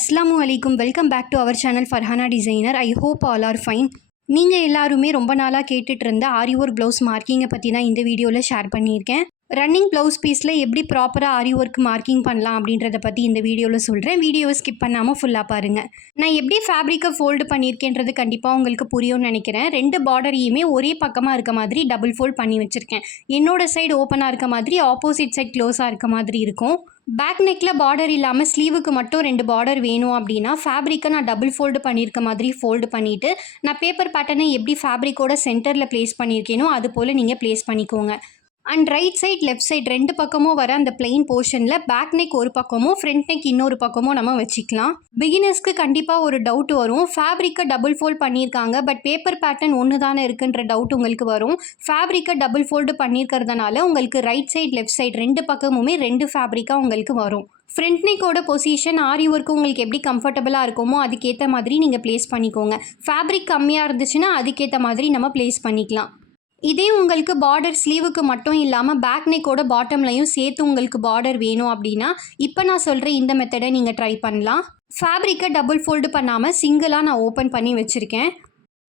அஸ்ஸலாமு அலைக்கும். Welcome back to our channel Farhana designer. I hope all are fine. நீங்கள் எல்லாருமே ரொம்ப நாளாக கேட்டுட்டு இருந்த ஆரி ஒர்க் ப்ளவுஸ் மார்க்கிங்கை பற்றி தான் இந்த வீடியோவில் ஷேர் பண்ணியிருக்கேன். ரன்னிங் ப்ளவுஸ் பீஸில் எப்படி ப்ராப்பராக ஆரி ஒர்க் மார்க்கிங் பண்ணலாம் அப்படின்றத பற்றி இந்த வீடியோவில் சொல்கிறேன். வீடியோவை ஸ்கிப் பண்ணாமல் ஃபுல்லாக பாருங்கள். நான் எப்படி ஃபேப்ரிக்கை ஃபோல்டு பண்ணியிருக்கேன்றது கண்டிப்பாக உங்களுக்கு புரியும்னு நினைக்கிறேன். 2 பார்டரையுமே ஒரே பக்கமாக இருக்க மாதிரி டபுள் ஃபோல்ட் பண்ணி வச்சுருக்கேன். என்னோட சைடு ஓப்பனாக இருக்க மாதிரி, ஆப்போசிட் சைட் க்ளோஸாக இருக்க மாதிரி இருக்கும். பேக் நெக்கில் பார்டர் இல்லாமல் ஸ்லீவுக்கு மட்டும் 2 பார்டர் வேணும் அப்படின்னா ஃபேப்ரிக்கை நான் டபுள் ஃபோல்டு பண்ணியிருக்க மாதிரி ஃபோல்டு பண்ணிவிட்டு நான் பேப்பர் பேட்டர்னை எப்படி ஃபேப்ரிக்கோட சென்டரில் ப்ளேஸ் பண்ணியிருக்கேனோ அது போல் நீங்கள் ப்ளேஸ் பண்ணிக்கோங்க. And right side left side 2 பக்கமும் வர அந்த பிளெயின் போர்ஷனில் பேக் நெக் ஒரு பக்கமும் ஃப்ரண்ட் நெக் இன்னொரு பக்கமும் நம்ம வச்சுக்கலாம். பிகினர்ஸ்க்கு கண்டிப்பாக ஒரு டவுட் வரும், ஃபேப்ரிக்கை டபுள் ஃபோல்ட் பண்ணியிருக்காங்க பட் பேப்பர் பேட்டர்ன் ஒன்று தானே இருக்குன்ற டவுட் உங்களுக்கு வரும். ஃபேப்ரிக்கை டபுள் ஃபோல்டு பண்ணியிருக்கிறதுனால உங்களுக்கு ரைட் சைட் லெஃப்ட் சைட் 2 பக்கமுமே 2 ஃபேப்ரிக்காக உங்களுக்கு வரும். ஃப்ரண்ட் நெக்கோட பொசிஷன் ஆரி ஒர்க்கு உங்களுக்கு எப்படி கம்ஃபர்டபுளாக இருக்குமோ அதுக்கேற்ற மாதிரி நீங்கள் ப்ளேஸ் பண்ணிக்கோங்க. ஃபேப்ரிக் கம்மியாக இருந்துச்சுன்னா அதுக்கேற்ற மாதிரி நம்ம ப்ளேஸ் பண்ணிக்கலாம். இதே உங்களுக்கு பார்டர் ஸ்லீவுக்கு மட்டும் இல்லாமல் பேக் நெக்கோட பாட்டம்லையும் சேர்த்து உங்களுக்கு பார்டர் வேணும் அப்படின்னா இப்போ நான் சொல்கிற இந்த மெத்தடை நீங்கள் ட்ரை பண்ணலாம். ஃபேப்ரிக்கை டபுள் ஃபோல்டு பண்ணாமல் சிங்கிளாக நான் ஓப்பன் பண்ணி வச்சுருக்கேன்.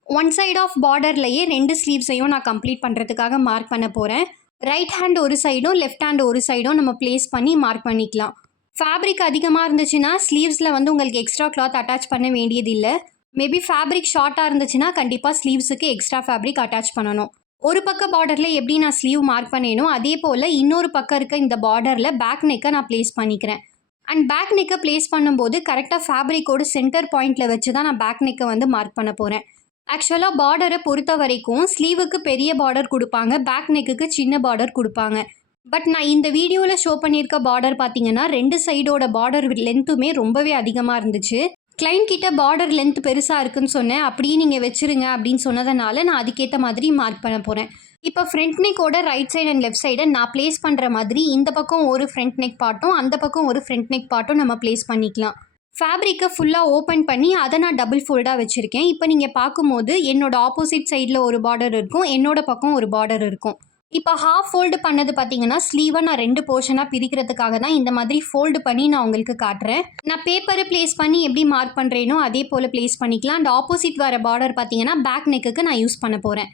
ஒன் சைட் ஆஃப் பார்டர்லையே 2 ஸ்லீவ்ஸையும் நான் கம்ப்ளீட் பண்ணுறதுக்காக மார்க் பண்ண போகிறேன். ரைட் ஹேண்ட் ஒரு சைடும் லெஃப்ட் ஹேண்ட் ஒரு சைடும் நம்ம ப்ளேஸ் பண்ணி மார்க் பண்ணிக்கலாம். ஃபேப்ரிக் அதிகமாக இருந்துச்சுன்னா ஸ்லீவ்ஸில் வந்து உங்களுக்கு எக்ஸ்ட்ரா கிளாத் அட்டாச் பண்ண வேண்டியதில்லை. மேபி ஃபேப்ரிக் ஷார்ட்டாக இருந்துச்சுன்னா கண்டிப்பாக ஸ்லீவ்ஸுக்கு எக்ஸ்ட்ரா ஃபேப்ரிக் அட்டாச் பண்ணணும். ஒரு பக்க பார்டரில் எப்படி நான் ஸ்லீவ் மார்க் பண்ணேனோ அதே போல் இன்னொரு பக்கம் இருக்க இந்த பார்டரில் பேக் நெக்கை நான் ப்ளேஸ் பண்ணிக்கிறேன். அண்ட் பேக் நெக்கை ப்ளேஸ் பண்ணும்போது கரெக்டாக ஃபேப்ரிக்கோட சென்டர் பாயிண்டில் வச்சு தான் நான் பேக் நெக்கை வந்து மார்க் பண்ண போகிறேன். ஆக்சுவலாக பார்டரை பொறுத்த வரைக்கும் ஸ்லீவுக்கு பெரிய பார்டர் கொடுப்பாங்க, பேக் நெக்குக்கு சின்ன பார்டர் கொடுப்பாங்க. பட் நான் இந்த வீடியோவில் ஷோ பண்ணியிருக்க பார்டர் பார்த்தீங்கன்னா 2 சைடோட பார்டர் லென்த்துமே ரொம்பவே அதிகமாக இருந்துச்சு. கிளைண்ட் கிட்ட பார்டர் லென்த் பெருசாக இருக்குன்னு சொன்னேன், அப்படியே நீங்கள் வச்சுருங்க அப்படின்னு சொன்னதுனால நான் அதுக்கேற்ற மாதிரி மார்க் பண்ண போகிறேன். இப்போ ஃப்ரண்ட் நெக்கோட ரைட் சைடு அண்ட் லெஃப்ட் சைடை நான் ப்ளேஸ் பண்ணுற மாதிரி இந்த பக்கம் ஒரு ஃப்ரண்ட் நெக் பார்ட்டும் அந்த பக்கம் ஒரு ஃப்ரண்ட் நெக் பார்ட்டும் நம்ம ப்ளேஸ் பண்ணிக்கலாம். ஃபேப்ரிக்கை ஃபுல்லாக ஓப்பன் பண்ணி அதை நான் டபுள் ஃபோல்டாக வச்சுருக்கேன். இப்போ நீங்கள் பார்க்கும்போது என்னோட ஆப்போசிட் சைடில் ஒரு பார்டர் இருக்கும், என்னோட பக்கம் ஒரு பார்டர் இருக்கும். இப்போ ஹாஃப் ஃபோல்டு பண்ணது பார்த்தீங்கன்னா ஸ்லீவை நான் 2 போர்ஷனாக பிரிக்கிறதுக்காக தான் இந்த மாதிரி ஃபோல்டு பண்ணி நான் உங்களுக்கு காட்டுறேன். நான் பேப்பரை ப்ளேஸ் பண்ணி எப்படி மார்க் பண்ணுறேனோ அதே போல் ப்ளேஸ் பண்ணிக்கலாம். அண்ட் ஆப்போசிட் வர பார்டர் பார்த்தீங்கன்னா பேக் நெக்குக்கு நான் யூஸ் பண்ண போகிறேன்.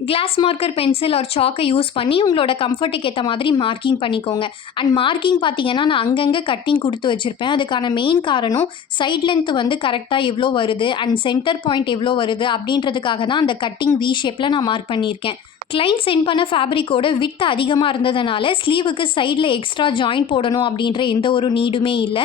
கிளாஸ் மார்க்கர் பென்சில் ஒரு சாக்கை யூஸ் பண்ணி உங்களோட கம்ஃபர்ட்டுக்கு ஏற்ற மாதிரி மார்க்கிங் பண்ணிக்கோங்க. அண்ட் மார்க்கிங் பார்த்தீங்கன்னா நான் அங்கங்கே கட்டிங் கொடுத்து வச்சுருப்பேன். அதுக்கான மெயின் காரணம் சைட் லென்த் வந்து கரெக்டாக எவ்வளோ வருது அண்ட் சென்டர் பாயிண்ட் எவ்வளோ வருது அப்படின்றதுக்காக தான் அந்த கட்டிங் வி ஷேப்பில் நான் மார்க் பண்ணியிருக்கேன். கிளைண்ட் சென்ட் பண்ண ஃபேப்ரிக்கோட வித் அதிகமாக இருந்ததுனால ஸ்லீவுக்கு சைடில் எக்ஸ்ட்ரா ஜாயின் போடணும் அப்படின்ற எந்த ஒரு நீடுமே இல்லை.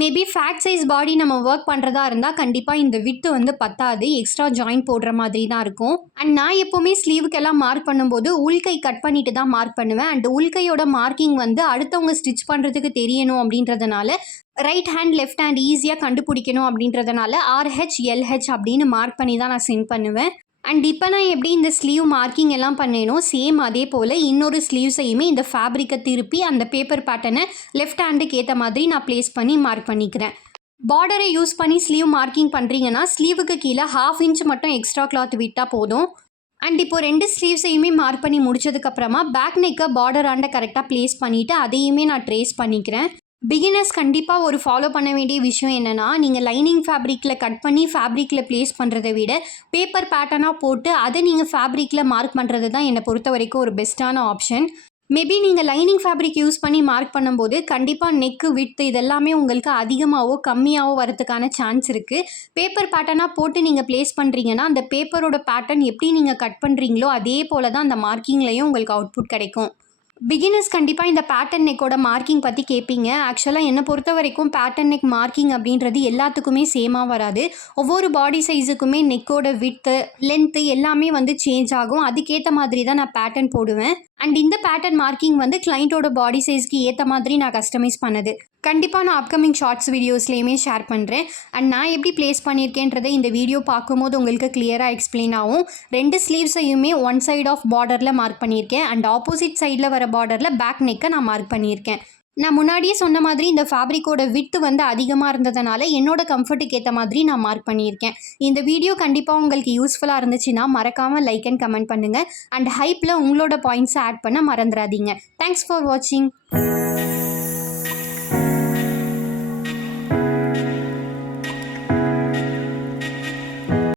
மேபி ஃபேட் சைஸ் பாடி நம்ம ஒர்க் பண்ணுறதா இருந்தால் கண்டிப்பாக இந்த வித்து வந்து பத்தாது, எக்ஸ்ட்ரா ஜாயின் போடுற மாதிரி தான் இருக்கும். அண்ட் நான் எப்போவுமே ஸ்லீவுக்கெல்லாம் மார்க் பண்ணும்போது உள்கை கட் பண்ணிட்டு தான் மார்க் பண்ணுவேன். அண்ட் உள்கையோட மார்க்கிங் வந்து அடுத்தவங்க ஸ்டிச் பண்ணுறதுக்கு தெரியணும் அப்படின்றதுனால ரைட் ஹேண்ட் லெஃப்ட் ஹேண்ட் ஈஸியாக கண்டுபிடிக்கணும் அப்படின்றதுனால RH LH அப்படின்னு மார்க் பண்ணி தான் நான் சென்ட் பண்ணுவேன். அண்ட் இப்போ நான் எப்படி இந்த ஸ்லீவ் மார்க்கிங் எல்லாம் பண்ணேனோ சேம் அதே போல் இன்னொரு ஸ்லீவ்ஸையுமே இந்த ஃபேப்ரிக்கை திருப்பி அந்த பேப்பர் பேட்டர்னை லெஃப்ட் ஹேண்டுக்கு ஏற்ற மாதிரி நான் ப்ளேஸ் பண்ணி மார்க் பண்ணிக்கிறேன். பார்டரை யூஸ் பண்ணி ஸ்லீவ் மார்க்கிங் பண்ணுறீங்கன்னா ஸ்லீவுக்கு கீழே 1/2 இன்ச் மட்டும் எக்ஸ்ட்ரா கிளாத் விட்டால் போதும். அண்ட் இப்போ 2 ஸ்லீவ்ஸையுமே மார்க் பண்ணி முடிச்சதுக்கப்புறமா பேக் நெக்கை பார்டர் ஆண்ட கரெக்டாக ப்ளேஸ் பண்ணிவிட்டு அதையுமே நான் ட்ரேஸ் பண்ணிக்கிறேன். பிகினர்ஸ் கண்டிப்பாக ஒரு ஃபாலோ பண்ண வேண்டிய விஷயம் என்னென்னா, நீங்கள் லைனிங் ஃபேப்ரிக்கில் கட் பண்ணி ஃபேப்ரிக்கில் ப்ளேஸ் பண்ணுறதை விட பேப்பர் பேட்டர்னாக போட்டு அதை நீங்கள் ஃபேப்ரிக்கில் மார்க் பண்ணுறது தான் என்னை பொறுத்த வரைக்கும் ஒரு பெஸ்ட்டான ஆப்ஷன். மேபி நீங்கள் லைனிங் ஃபேப்ரிக் யூஸ் பண்ணி மார்க் பண்ணும்போது கண்டிப்பாக நெக்கு விட்த் இதெல்லாமே உங்களுக்கு அதிகமாகவோ கம்மியாகவோ வரதுக்கான சான்ஸ் இருக்குது. பேப்பர் பேட்டர்னாக போட்டு நீங்கள் ப்ளேஸ் பண்ணுறீங்கன்னா அந்த பேப்பரோட பேட்டர்ன் எப்படி நீங்கள் கட் பண்ணுறீங்களோ அதே போல் தான் அந்த மார்க்கிங்லேயும் உங்களுக்கு அவுட்புட் கிடைக்கும். பிகினர்ஸ் கண்டிப்பாக இந்த பேட்டர்ன் நெக்கோட மார்க்கிங் பற்றி கேட்பீங்க. ஆக்சுவலாக என்னை பொறுத்த வரைக்கும் பேட்டர்ன் நெக் மார்க்கிங் அப்படின்றது எல்லாத்துக்குமே சேமாக வராது. ஒவ்வொரு பாடி சைஸுக்குமே நெக்கோட விட்த்து லென்த்து எல்லாமே வந்து சேஞ்ச் ஆகும். அதுக்கேற்ற மாதிரி தான் நான் பேட்டர்ன் போடுவேன். அண்ட் இந்த பேட்டர்ன் மார்க்கிங் வந்து கிளைண்ட்டோட பாடி சைஸ்க்கு ஏற்ற மாதிரி நான் கஸ்டமைஸ் பண்ணது. கண்டிப்பாக நான் அப்கமிங் ஷார்ட்ஸ் வீடியோஸ்லேயுமே ஷேர் பண்ணுறேன். அண்ட் நான் எப்படி ப்ளேஸ் பண்ணியிருக்கேன்றதை இந்த வீடியோ பார்க்கும்போது உங்களுக்கு கிளியராக எக்ஸ்பிளைன் ஆகும். 2 ஸ்லீவ்ஸையுமே ஒன் சைட் ஆஃப் பார்டரில் மார்க் பண்ணியிருக்கேன். அண்ட் ஆப்போசிட் சைடில் வர பார்டரில் பேக் நெக்கை நான் மார்க் பண்ணியிருக்கேன். நான் முன்னாடியே சொன்ன மாதிரி இந்த ஃபேப்ரிக்கோட விட்த் வந்து அதிகமாக இருந்ததுனால என்னோட கம்ஃபர்ட்டுக்கு ஏற்ற மாதிரி நான் மார்க் பண்ணியிருக்கேன். இந்த வீடியோ கண்டிப்பாக உங்களுக்கு யூஸ்ஃபுல்லாக இருந்துச்சுன்னா மறக்காமல் லைக் அண்ட் கமெண்ட் பண்ணுங்கள். அண்ட் ஹைப்பில் உங்களோட பாயிண்ட்ஸை ஆட் பண்ண மறந்துடாதீங்க. தேங்க்ஸ் ஃபார் வாட்சிங்.